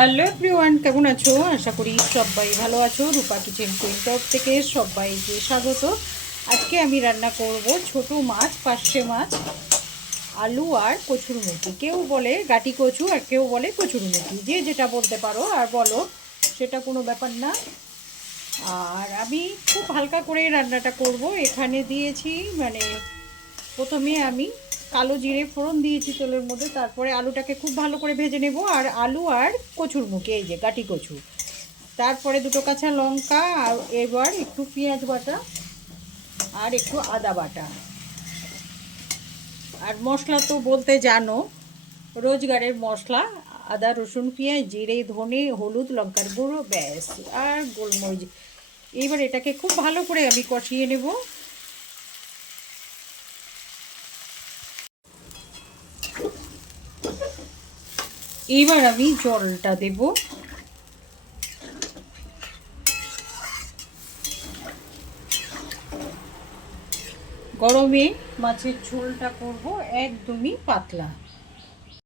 Hello everyone, কেমন আছো? আশা করি সবাই ভালো আছো। রূপা কিচেন কুইন টপ থেকে সবাইকে স্বাগত। আজকে আমি রান্না করব ছোট মাছ, পার্শে মাছ, আলু আর কচুরমুখী। কেউ বলে গাটি কচু আর কেউ বলে কচুরমুখী, যে যেটা বলতে পারো আর বলো, সেটা কোনো ব্যাপার না। আর আমি খুব হালকা করে রান্নাটা করব। এখানে দিয়েছি প্রথমে আমি কালো জিরে ফোড়ন দিয়েছি তেলের মধ্যে, তারপরে আলুটাকে খুব ভালো করে ভেজে নেব। আর আলু আর কচুরমুখী, এই যে গাটি কচু, তারপরে দুটো কাঁচা লঙ্কা, আর এবার একটু পেঁয়াজ বাটা আর একটু আদা বাটা। আর মশলা তো বলতে জানো, রোজগারের মশলা, আদা রসুন পেঁয়াজ জিরে ধনে হলুদ লঙ্কার গুঁড়ো, ব্যাস, আর গোলমরিচ। এইবার এটাকে খুব ভালো করে আমি কষিয়ে নেব। এইবার আমি জলটা দেব। গরমে মাছের ঝোলটা করব একদমই পাতলা।